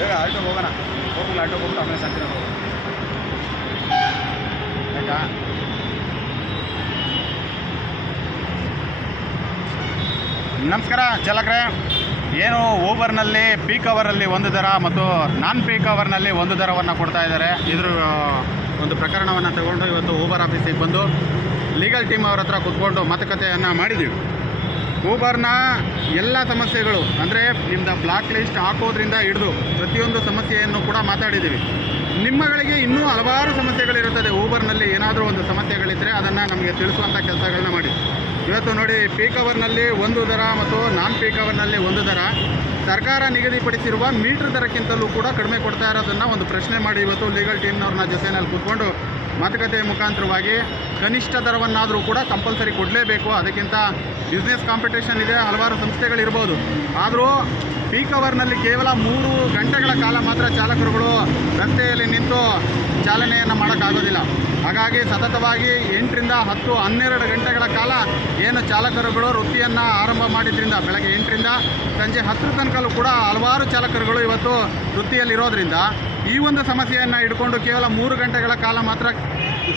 ಬೇಗ ಆಲ್ಟೋಗೆ ಹೋಗೋಣ. ಹೋಗಲ್ಲ ಆಲ್ಟೋಗೆ ಹೋಗ್ಬಿಟ್ಟು ಆಮೇಲೆ ಶಾಂತಿನಗರ ಹೋಗೋಣ. ಯಾಕಾ ನಮಸ್ಕಾರ ಚಾಲಕರೇ. ಏನು ಊಬರ್ನಲ್ಲಿ ಪೀಕ್ ಅವರಲ್ಲಿ ಒಂದು ದರ ಮತ್ತು ನಾನ್ ಪೀಕ್ ಅವರ್ನಲ್ಲಿ ಒಂದು ದರವನ್ನು ಕೊಡ್ತಾ ಇದ್ದಾರೆ. ಇದ್ರ ಒಂದು ಪ್ರಕರಣವನ್ನು ತಗೊಂಡು ಇವತ್ತು ಊಬರ್ ಆಫೀಸಿಗೆ ಬಂದು ಲೀಗಲ್ ಟೀಮ್ ಅವ್ರ ಹತ್ರ ಕೂತ್ಕೊಂಡು ಮಾತುಕತೆಯನ್ನು ಮಾಡಿದ್ದೀವಿ. ಊಬರ್ನ ಎಲ್ಲ ಸಮಸ್ಯೆಗಳು ಅಂದರೆ ನಿಮ್ಮದು ಬ್ಲಾಕ್ ಲಿಸ್ಟ್ ಹಾಕೋದ್ರಿಂದ ಹಿಡಿದು ಪ್ರತಿಯೊಂದು ಸಮಸ್ಯೆಯನ್ನು ಕೂಡ ಮಾತಾಡಿದ್ದೀವಿ. ನಿಮ್ಮಗಳಿಗೆ ಇನ್ನೂ ಹಲವಾರು ಸಮಸ್ಯೆಗಳಿರುತ್ತದೆ. ಊಬರ್ನಲ್ಲಿ ಏನಾದರೂ ಒಂದು ಸಮಸ್ಯೆಗಳಿದ್ದರೆ ಅದನ್ನು ನಮಗೆ ತಿಳಿಸುವಂಥ ಕೆಲಸಗಳನ್ನ ಮಾಡಿ. ಇವತ್ತು ನೋಡಿ, ಪೀಕ್ ಅವರ್ನಲ್ಲಿ ಒಂದು ದರ ಮತ್ತು ನಾನ್ ಪೀಕ್ ಅವರ್ನಲ್ಲಿ ಒಂದು ದರ ಸರ್ಕಾರ ನಿಗದಿಪಡಿಸಿರುವ ಮೀಟರ್ ದರಕ್ಕಿಂತಲೂ ಕೂಡ ಕಡಿಮೆ ಕೊಡ್ತಾ ಇರೋದನ್ನು ಒಂದು ಪ್ರಶ್ನೆ ಮಾಡಿ ಇವತ್ತು ಲೀಗಲ್ ಟೀಮ್ನವ್ರನ್ನ ಜೊತೆಯಲ್ಲಿ ಕೂತ್ಕೊಂಡು ಮಾತುಕತೆ ಮುಖಾಂತರವಾಗಿ ಕನಿಷ್ಠ ದರವನ್ನಾದರೂ ಕೂಡ ಕಂಪಲ್ಸರಿ ಕೊಡಲೇಬೇಕು. ಅದಕ್ಕಿಂತ ಬಿಸ್ನೆಸ್ ಕಾಂಪಿಟೇಷನ್ ಇದೆ, ಹಲವಾರು ಸಂಸ್ಥೆಗಳಿರ್ಬೋದು. ಆದರೂ ಪೀಕ್ ಅವರ್ನಲ್ಲಿ ಕೇವಲ 3 ಗಂಟೆಗಳ ಕಾಲ ಮಾತ್ರ ಚಾಲಕರುಗಳು ರಸ್ತೆಯಲ್ಲಿ ನಿಂತು ಚಾಲನೆಯನ್ನು ಮಾಡೋಕ್ಕಾಗೋದಿಲ್ಲ. ಹಾಗಾಗಿ ಸತತವಾಗಿ 8 ರಿಂದ 10, 12 ಗಂಟೆಗಳ ಕಾಲ ಏನು ಚಾಲಕರುಗಳು ವೃತ್ತಿಯನ್ನು ಆರಂಭ ಮಾಡಿದ್ರಿಂದ ಬೆಳಗ್ಗೆ 8 ರಿಂದ ಸಂಜೆ 10 ತನಕಲೂ ಕೂಡ ಹಲವಾರು ಚಾಲಕರುಗಳು ಇವತ್ತು ವೃತ್ತಿಯಲ್ಲಿರೋದ್ರಿಂದ ಈ ಒಂದು ಸಮಸ್ಯೆಯನ್ನು ಹಿಡ್ಕೊಂಡು ಕೇವಲ 3 ಗಂಟೆಗಳ ಕಾಲ ಮಾತ್ರ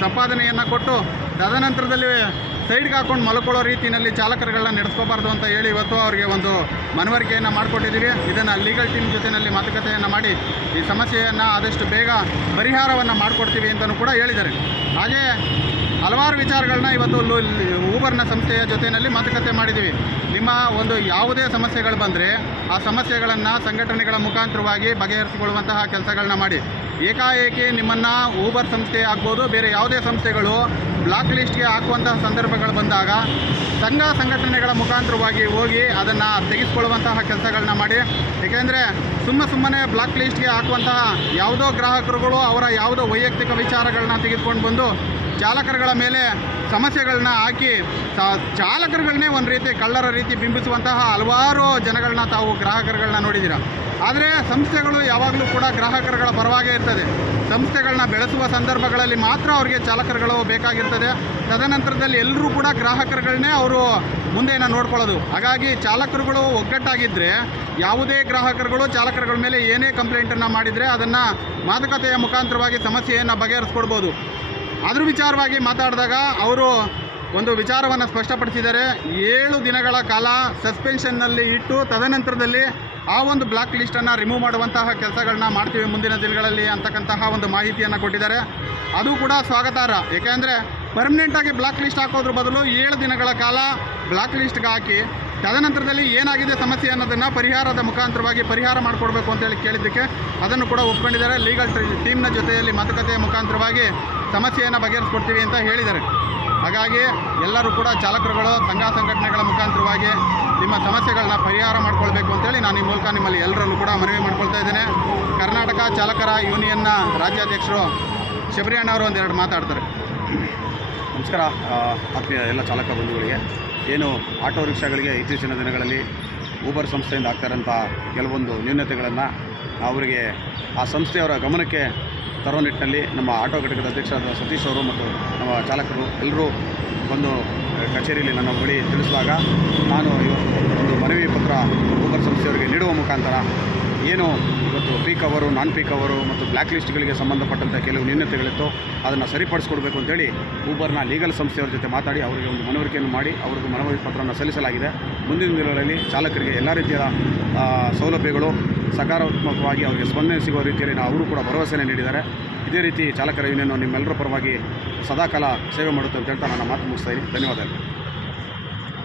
ಸಂಪಾದನೆಯನ್ನು ಕೊಟ್ಟು ತದನಂತರದಲ್ಲಿ ಸೈಡ್ಗೆ ಹಾಕ್ಕೊಂಡು ಮಲ್ಕೊಳ್ಳೋ ರೀತಿಯಲ್ಲಿ ಚಾಲಕರುಗಳನ್ನ ನಡೆಸ್ಕೋಬಾರ್ದು ಅಂತ ಹೇಳಿ ಇವತ್ತು ಅವರಿಗೆ ಒಂದು ಮನವರಿಕೆಯನ್ನು ಮಾಡಿಕೊಟ್ಟಿದ್ದೀವಿ. ಇದನ್ನು ಲೀಗಲ್ ಟೀಮ್ ಜೊತೆಯಲ್ಲಿ ಮಾತುಕತೆಯನ್ನು ಮಾಡಿ ಈ ಸಮಸ್ಯೆಯನ್ನು ಆದಷ್ಟು ಬೇಗ ಪರಿಹಾರವನ್ನು ಮಾಡಿಕೊಡ್ತೀವಿ ಅಂತಲೂ ಕೂಡ ಹೇಳಿದ್ದಾರೆ. ಹಾಗೇ ಹಲವಾರು ವಿಚಾರಗಳನ್ನ ಇವತ್ತು ಊಬರ್ನ ಸಂಸ್ಥೆಯ ಜೊತೆಯಲ್ಲಿ ಮಾತುಕತೆ ಮಾಡಿದ್ದೀವಿ. ನಿಮ್ಮ ಒಂದು ಯಾವುದೇ ಸಮಸ್ಯೆಗಳು ಬಂದರೆ ಆ ಸಮಸ್ಯೆಗಳನ್ನು ಸಂಘಟನೆಗಳ ಮುಖಾಂತರವಾಗಿ ಬಗೆಹರಿಸಿಕೊಳ್ಳುವಂತಹ ಕೆಲಸಗಳನ್ನ ಮಾಡಿ. ಏಕಾಏಕಿ ನಿಮ್ಮನ್ನು ಊಬರ್ ಸಂಸ್ಥೆ ಆಗ್ಬೋದು, ಬೇರೆ ಯಾವುದೇ ಸಂಸ್ಥೆಗಳು ಬ್ಲಾಕ್ ಲಿಸ್ಟ್ಗೆ ಹಾಕುವಂತಹ ಸಂದರ್ಭಗಳು ಬಂದಾಗ ಸಂಘಟನೆಗಳ ಮುಖಾಂತರವಾಗಿ ಹೋಗಿ ಅದನ್ನು ತೆಗೆದುಕೊಳ್ಳುವಂತಹ ಕೆಲಸಗಳನ್ನ ಮಾಡಿ. ಏಕೆಂದರೆ ಸುಮ್ಮನೆ ಬ್ಲಾಕ್ ಲಿಸ್ಟ್ಗೆ ಹಾಕುವಂತಹ ಯಾವುದೋ ಗ್ರಾಹಕರುಗಳು ಅವರ ಯಾವುದೋ ವೈಯಕ್ತಿಕ ವಿಚಾರಗಳನ್ನ ತೆಗೆದುಕೊಂಡು ಬಂದು ಚಾಲಕರುಗಳ ಮೇಲೆ ಸಮಸ್ಯೆಗಳನ್ನ ಹಾಕಿ ಚಾಲಕರುಗಳನ್ನೇ ಒಂದು ರೀತಿ ಕಳ್ಳರ ರೀತಿ ಬಿಂಬಿಸುವಂತಹ ಹಲವಾರು ಜನಗಳನ್ನ ತಾವು ಗ್ರಾಹಕರುಗಳನ್ನ ನೋಡಿದ್ದೀರ. ಆದರೆ ಸಂಸ್ಥೆಗಳು ಯಾವಾಗಲೂ ಕೂಡ ಗ್ರಾಹಕರುಗಳ ಪರವಾಗೇ ಇರ್ತದೆ. ಸಂಸ್ಥೆಗಳನ್ನ ಬೆಳೆಸುವ ಸಂದರ್ಭಗಳಲ್ಲಿ ಮಾತ್ರ ಅವರಿಗೆ ಚಾಲಕರುಗಳು ಬೇಕಾಗಿರ್ತದೆ. ತದನಂತರದಲ್ಲಿ ಎಲ್ಲರೂ ಕೂಡ ಗ್ರಾಹಕರುಗಳನ್ನೇ ಅವರು ಮುಂದೆನ ನೋಡ್ಕೊಳ್ಳೋದು. ಹಾಗಾಗಿ ಚಾಲಕರುಗಳು ಒಗ್ಗಟ್ಟಾಗಿದ್ದರೆ ಯಾವುದೇ ಗ್ರಾಹಕರುಗಳು ಚಾಲಕರುಗಳ ಮೇಲೆ ಏನೇ ಕಂಪ್ಲೇಂಟನ್ನು ಮಾಡಿದರೆ ಅದನ್ನು ಮಾತುಕತೆಯ ಮುಖಾಂತರವಾಗಿ ಸಮಸ್ಯೆಯನ್ನು ಬಗೆಹರಿಸ್ಕೊಡ್ಬೋದು. ಅದ್ರ ವಿಚಾರವಾಗಿ ಮಾತಾಡಿದಾಗ ಅವರು ಒಂದು ವಿಚಾರವನ್ನು ಸ್ಪಷ್ಟಪಡಿಸಿದ್ದಾರೆ. 7 ದಿನಗಳ ಕಾಲ ಸಸ್ಪೆನ್ಷನ್ನಲ್ಲಿ ಇಟ್ಟು ತದನಂತರದಲ್ಲಿ ಆ ಒಂದು ಬ್ಲಾಕ್ ಲಿಸ್ಟನ್ನು ರಿಮೂವ್ ಮಾಡುವಂತಹ ಕೆಲಸಗಳನ್ನ ಮಾಡ್ತೀವಿ ಮುಂದಿನ ದಿನಗಳಲ್ಲಿ ಅಂತಕ್ಕಂತಹ ಒಂದು ಮಾಹಿತಿಯನ್ನು ಕೊಟ್ಟಿದ್ದಾರೆ. ಅದು ಕೂಡ ಸ್ವಾಗತಾರ್ಹ. ಏಕೆಂದರೆ ಪರ್ಮನೆಂಟಾಗಿ ಬ್ಲಾಕ್ ಲಿಸ್ಟ್ ಹಾಕೋದ್ರ ಬದಲು 7 ದಿನಗಳ ಕಾಲ ಬ್ಲಾಕ್ ಲಿಸ್ಟ್ಗೆ ಹಾಕಿ ತದನಂತರದಲ್ಲಿ ಏನಾಗಿದೆ ಸಮಸ್ಯೆ ಅನ್ನೋದನ್ನು ಪರಿಹಾರದ ಮುಖಾಂತರವಾಗಿ ಪರಿಹಾರ ಮಾಡಿಕೊಡ್ಬೇಕು ಅಂತೇಳಿ ಕೇಳಿದ್ದಕ್ಕೆ ಅದನ್ನು ಕೂಡ ಒಪ್ಕೊಂಡಿದ್ದಾರೆ. ಲೀಗಲ್ ಟೀಮ್ನ ಜೊತೆಯಲ್ಲಿ ಮಾತುಕತೆಯ ಮುಖಾಂತರವಾಗಿ ಸಮಸ್ಯೆಯನ್ನು ಬಗೆಹರಿಸ್ಕೊಡ್ತೀವಿ ಅಂತ ಹೇಳಿದ್ದಾರೆ. ಹಾಗಾಗಿ ಎಲ್ಲರೂ ಕೂಡ ಚಾಲಕರುಗಳು ಸಂಘಟನೆಗಳ ಮುಖಾಂತರವಾಗಿ ನಿಮ್ಮ ಸಮಸ್ಯೆಗಳನ್ನ ಪರಿಹಾರ ಮಾಡಿಕೊಳ್ಬೇಕು ಅಂತೇಳಿ ನಾನು ಈ ಮೂಲಕ ನಿಮ್ಮಲ್ಲಿ ಎಲ್ಲರಲ್ಲೂ ಕೂಡ ಮನವಿ ಮಾಡ್ಕೊಳ್ತಾ ಇದ್ದೇನೆ. ಕರ್ನಾಟಕ ಚಾಲಕರ ಯೂನಿಯನ್ನ ರಾಜ್ಯಾಧ್ಯಕ್ಷರು ಶಬರಿ ಅಣ್ಣವರು ಒಂದೆರಡು ಮಾತಾಡ್ತಾರೆ. ನಮಸ್ಕಾರ ಆತ್ಮೀಯ ಎಲ್ಲ ಚಾಲಕ ಬಂಧುಗಳಿಗೆ. ಏನು ಆಟೋ ರಿಕ್ಷಾಗಳಿಗೆ ಇತ್ತೀಚಿನ ದಿನಗಳಲ್ಲಿ ಊಬರ್ ಸಂಸ್ಥೆಯಿಂದ ಆಗ್ತಾರಂಥ ಕೆಲವೊಂದು ನ್ಯೂನತೆಗಳನ್ನು ಅವರಿಗೆ ಆ ಸಂಸ್ಥೆಯವರ ಗಮನಕ್ಕೆ ತರೋ ನಿಟ್ಟಿನಲ್ಲಿ ನಮ್ಮ ಆಟೋ ಘಟಕದ ಅಧ್ಯಕ್ಷರಾದ ಸತೀಶ್ ಅವರು ಮತ್ತು ನಮ್ಮ ಚಾಲಕರು ಎಲ್ಲರೂ ಒಂದು ಕಚೇರಿಯಲ್ಲಿ ನನ್ನ ಬಳಿ ತಿಳಿಸಿದಾಗ ನಾನು ಇವತ್ತು ಒಂದು ಮನವಿ ಪತ್ರ ಊಬರ್ ಸಂಸ್ಥೆಯವರಿಗೆ ನೀಡುವ ಮುಖಾಂತರ ಏನು ಇವತ್ತು ಪೀಕ್ ಅವರು, ನಾನ್ ಪೀಕ್ ಅವರು ಮತ್ತು ಬ್ಲ್ಯಾಕ್ ಲಿಸ್ಟ್ಗಳಿಗೆ ಸಂಬಂಧಪಟ್ಟಂಥ ಕೆಲವು ನ್ಯೂನತೆಗಳಿತ್ತು ಅದನ್ನು ಸರಿಪಡಿಸ್ಕೊಡ್ಬೇಕು ಅಂತೇಳಿ ಊಬರ್ನ ಲೀಗಲ್ ಸಂಸ್ಥೆಯವರ ಜೊತೆ ಮಾತಾಡಿ ಅವರಿಗೆ ಒಂದು ಮನವರಿಕೆಯನ್ನು ಮಾಡಿ ಅವ್ರಿಗೆ ಮನವಿ ಪತ್ರವನ್ನು ಸಲ್ಲಿಸಲಾಗಿದೆ. ಮುಂದಿನ ದಿನಗಳಲ್ಲಿ ಚಾಲಕರಿಗೆ ಎಲ್ಲ ರೀತಿಯ ಸೌಲಭ್ಯಗಳು ಸಕಾರಾತ್ಮಕವಾಗಿ ಅವರಿಗೆ ಸ್ಪಂದನೆ ಸಿಗುವ ರೀತಿಯಲ್ಲಿ ಅವರು ಕೂಡ ಭರವಸೆಯನ್ನು ನೀಡಿದ್ದಾರೆ. ಇದೇ ರೀತಿ ಚಾಲಕರ ಯೂನಿಯನ್ ನಿಮ್ಮೆಲ್ಲರ ಪರವಾಗಿ ಸದಾಕಾಲ ಸೇವೆ ಮಾಡುತ್ತೆ ಅಂತ ಹೇಳ್ತಾ ನನ್ನ ಮಾತು ಮುಗಿಸ್ತಾ ಇದ್ದೀನಿ. ಧನ್ಯವಾದಗಳು.